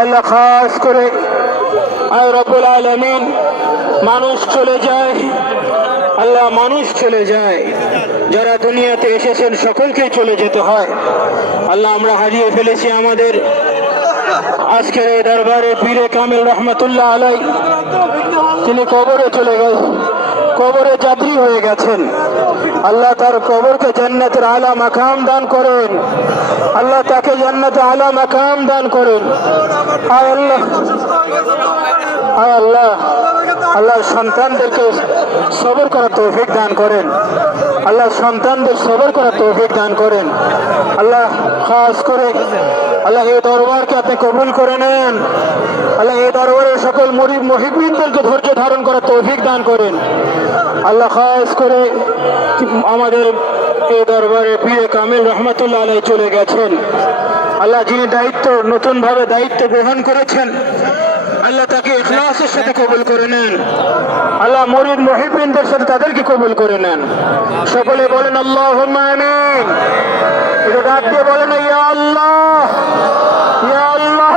আল্লাহ খাস করে আয় রব্বুল আলামিন মানুষ চলে যায়, আল্লাহ মানুষ চলে যায়, যারা দুনিয়াতে এসেছেন সকলকে চলে যেতে হয়। আল্লাহ আমরা হারিয়ে ফেলেছি আমাদের আজকের এই দরবারে পীরে কামিল রহমতুল্লাহ আলাই। তিনি কবরে চলে গেছেন, কবরে যাত্রী হয়ে গেছেন। আল্লাহ তার কবরকে জান্নাতের আলা মাকাম দান করেন, আল্লাহ তাকে জান্নাতে আলা মাকাম দান করেন। আয় আল্লাহ, আয় আল্লাহ, আল্লাহ সন্তানদেরকে সবর করার তৌফিক দান করেন, আল্লাহ সন্তানদের সবর করার তৌফিক দান করেন। আল্লাহ খাস করে আল্লাহ এই দরবারকে আপনি কবুল করে নেন, আল্লাহ এই দরবারের সকল মুরিদ মুহিব্বিনদেরকে ধৈর্য ধারণ করার তৌফিক দান করেন। আল্লাহ খাস করে আমাদের এই দরবারে পীরে কামিল রহমতুল্লাহ আলাই চলে গেছেন। আল্লাহ যিনি দায়িত্ব নতুন ভাবে দায়িত্ব গ্রহণ করেছেন, আল্লাহ তাকে ইখলাসের সাথে কবুল করে নেন। আল্লাহ মুরিদ মুহিব্বিনদের সাথে তাদেরকে কবুল করে নেন। সকলে বলেন আল্লাহুম্মা আমিন। এটা ডাক দিয়ে বলেন ইয়া আল্লাহ, ইয়া আল্লাহ,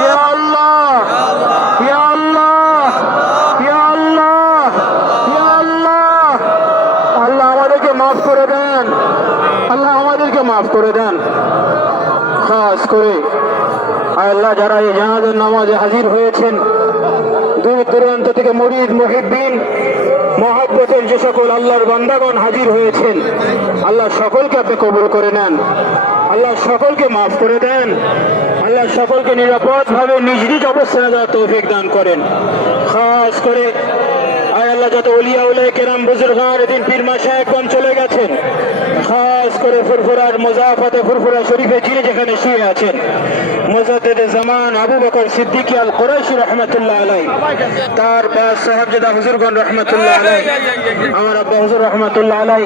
ইয়া আল্লাহ, ইয়া আল্লাহ, ইয়া আল্লাহ, ইয়া আল্লাহ। আল্লাহ আমাদেরকে মাফ করে দেন, আল্লাহ আমাদেরকে মাফ করে দেন। খাস করে আল্লাহ যারা এই জানাজার নামাজে হাজির হয়েছেন, দূর দূরান্ত থেকে মুরিদ মুহিব্বিন মহব্বতের যে সকল আল্লাহর বান্দাগণ হাজির হয়েছেন, আল্লাহ সকলকে আপনি কবুল করে নেন, আল্লাহ সকলকে মাফ করে দেন, আল্লাহ সকলকে নিরাপদ ভাবে নিজ নিজ অবস্থানে যাওয়ার তৌফিক দান করেন। খাস করে আয় আল্লাহ যত ওলিয়া উলায়ে কেরাম বুজুর্গান দিন পীর মাশায়েখগণ চলে গেছেন, খাস করে ফুরফুরার মুজাফাতে ফুরফুরা শরীফে যিনি যেখানে শুয়ে আছেন, মুজাদ্দিদে জামান আবু বকর সিদ্দিকী আল কুরাইশি রহমাতুল্লাহ আলাই, তার পাঁচ সাহাবজাদা হুজুরগণ রহমাতুল্লাহ আলাই, আমার আব্বা হুজুর রহমাতুল্লাহ আলাই,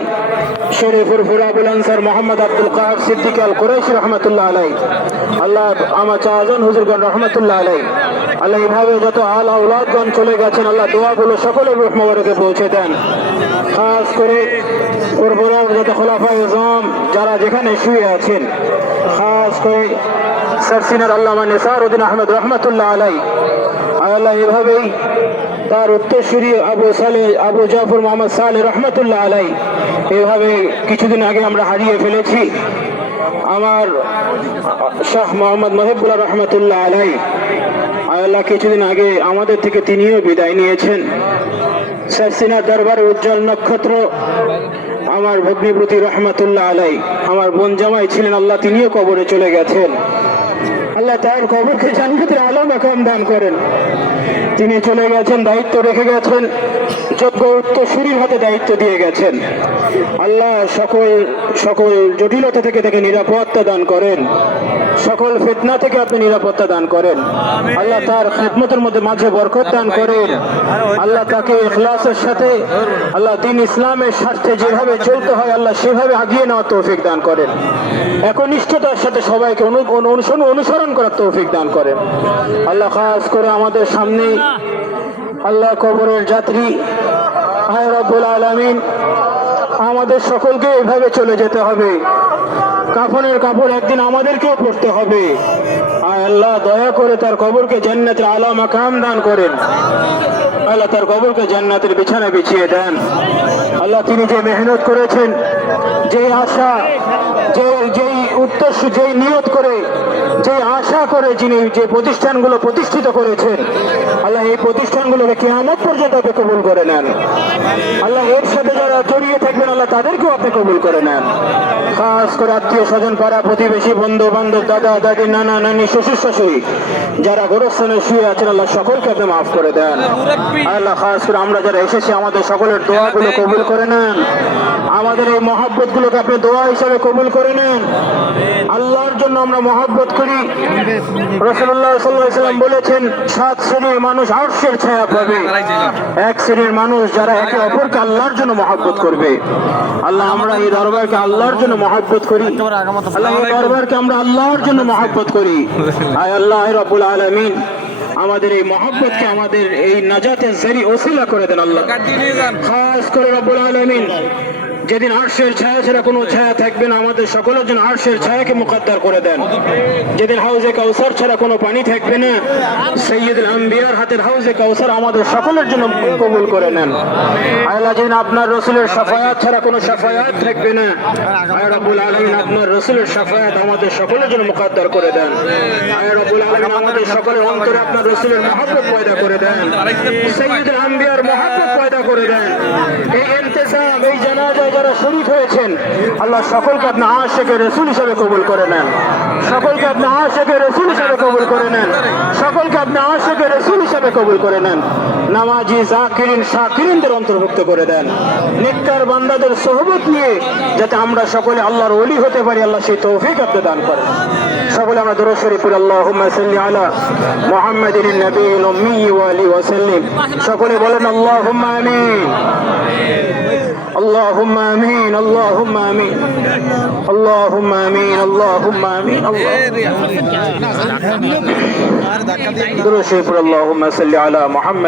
শেরে ফুরফুরা আবুল আনসার মোহাম্মদ আব্দুল কাহার সিদ্দিকী আল কুরাইশি রহমাতুল্লাহ আলাই, আল্লাহ আমার চারজন হুজুরগণ রহমাতুল্লাহ আলাই, আল্লাহ এইভাবে যত আল আউলাদগণ চলে গেছেন, আল্লাহ দোয়াগুলো সকলের রূহ মোবারকে পৌঁছে দেন। খাস করে ফুরফুরার যত খোলাফায়ে আযম যারা যেখানে শুয়ে আছেন, খাস করে সরসিনার আল্লামা নিসারউদ্দিন আহমদ রহমতুল্লাহ আলাই, আল্লাহ এভাবেই তার উত্তরসূরি আবু সালেহ আবু জাফর মোহাম্মদ সালেহ রহমতুল্লাহ আলাই, এভাবে কিছুদিন আগে আমরা হারিয়ে ফেলেছি আমার শাহ মোহাম্মদ মহিবুল্লাহ রহমতুল্লাহ আলাই। আল্লাহ কিছুদিন আগে আমাদের থেকে তিনিও বিদায় নিয়েছেন। সরসিনার দরবারে উজ্জ্বল নক্ষত্র আমার ভগ্নিপতি রহমতুল্লাহ আলাই, আমার বোন জামাই ছিলেন, আল্লাহ তিনিও কবরে চলে গেছেন। আল্লাহ তার কবরকে জান্নাতের আলা মাকাম দান করেন। তিনি চলে গেছেন, দায়িত্ব রেখে গেছেন, যোগ্য উত্তরসূরির হাতে দায়িত্ব দিয়ে গেছেন। আল্লাহ সকল সকল জটিলতা থেকে তাকে নিরাপত্তা দান করেন, সকল ফিতনা থেকে আপনি নিরাপত্তা দান করেন। আল্লাহ তার খিদমতের মধ্যে মাঝে বরকত দান করেন। আল্লাহ তাকে ইখলাসের সাথে আল্লাহ দ্বীন ইসলামের স্বার্থে যেভাবে চলতে হয় আল্লাহ সেভাবে আগিয়ে নেওয়ার তৌফিক দান করেন। একনিষ্ঠতার সাথে সবাইকে অনুসরণ করার তৌফিক দান করেন। আল্লাহ খাস করে আমাদের সামনে আল্লাহ কবরের যাত্রী আয় রব্বুল আলামিন, আমাদের সকলকে এভাবে চলে যেতে হবে। কাফনের কাপড় একদিন আমাদেরকেও পরতে হবে। আয় আল্লাহ দয়া করে তার কবরকে জান্নাতের আলা মাকাম দান করেন। আল্লাহ তার কবরকে জান্নাতের বিছানা বিছিয়ে দেন। আল্লাহ তিনি যে মেহনত করেছেন, যে আশা, যেই উদ্দেশ্য, যেই নিয়ত করে, যে আশা করে যিনি যে প্রতিষ্ঠানগুলো প্রতিষ্ঠিত করেছেন, আল্লাহ এই প্রতিষ্ঠানগুলোকে কিয়ামত পর্যন্ত আপনি কবুল করে নেন। আল্লাহ এর সাথে যারা জড়িয়ে থাকবেন আল্লাহ তাদেরকেও আপনি কবুল করে নেন। খাস করে আত্মীয় স্বজন, পাড়া প্রতিবেশী, বন্ধু বান্ধব, দাদা দাদি, নানা নানি, শ্বশুর শাশুড়ি যারা গোরস্থানে শুয়ে আছেন আল্লাহ সকলকে আপনি মাফ করে দেন। আল্লাহ খাস করে আমরা যারা এসেছি আমাদের সকলের দোয়াগুলো কবুল করে নেন। আমাদের এই মহব্বত গুলোকে আপনি দোয়া হিসাবে কবুল করে নেন। আল্লাহর জন্য আমরা মহব্বত করি। রাসূলুল্লাহ সাল্লাল্লাহু আলাইহি ওয়াসাল্লাম বলেছেন 7 শ্রেণীর মানুষ আরশের ছায়া পাবে। এক শ্রেণীর মানুষ যারা একে অপরকে আল্লাহর জন্য মহব্বত করবে। আল্লাহ আমরা এই দরবারকে আল্লাহর জন্য মহব্বত করি। আল্লাহ এই দরবারকে আমরা আল্লাহর জন্য মহব্বত করি। আয় আল্লাহ রব্বুল আলামিন আমাদের এই মহব্বতকে আমাদের এই নাজাতের জরিয়া ওসিলা করে দেন। আল্লাহ খাস করে রব্বুল আলামিন যেদিন আরশের ছায়া ছাড়া কোনো ছায়া থাকবে না, আমাদের সকলের জন্য আরশের ছায়াকে মুকদ্দার করে দেন। যেদিন হাউজে কাউসার ছাড়া কোনো পানি থাকবে না, সাইয়্যিদুল আম্বিয়ার হাতের হাউজে কাউসার আমাদের সকলের জন্য কবুল করে নেন। আল্লাহ, যেদিন আপনার রসুলের শাফায়াত ছাড়া কোনো শাফায়াত থাকবে না, আয় রব্বুল আলামিন আপনার রসুলের শাফায়াত আমাদের সকলের জন্য মুকদ্দার করে দেন। আয় রব্বুল আলামিন আমাদের সকলের অন্তরে আপনার রসুলের মহব্বত পয়দা করে দেন, সাইয়্যিদুল আম্বিয়ার মহব্বত পয়দা করে দেন। এই ইন্তেসাম, এই জানাজায় যারা শরীক হয়েছেন, আল্লাহ সকলকে আপনি আশিকে রাসূল হিসেবে কবুল করে নেন, সকলকে আপনি আশিকে রাসূল হিসেবে কবুল করে নেন, সকলকে আপনি আশিকে রাসূল হিসেবে কবুল করে নেন। নামাজি জাকিরিন শাকিরিনদের অন্তর্ভুক্ত করে দেন। নেককার বান্দাদের সোহবত নিয়ে যাতে আমরা সকলে আল্লাহর ওলি হতে পারি, আল্লাহ সেই তৌফিক আপনি দান করেন। সকলে আমরা দরুদ শরীফ পড়ি, আল্লাহুম্মা সাল্লি আলা মুহাম্মাদিন নবিয়্যিল উম্মি ওয়া আলিহি ওয়া সাল্লিম। সকলে বলেন আল্লাহুম্মা আমিন, اللهم آمين، اللهم آمين، اللهم آمين، اللهم آمين. درود شريف اللهم صل على محمد.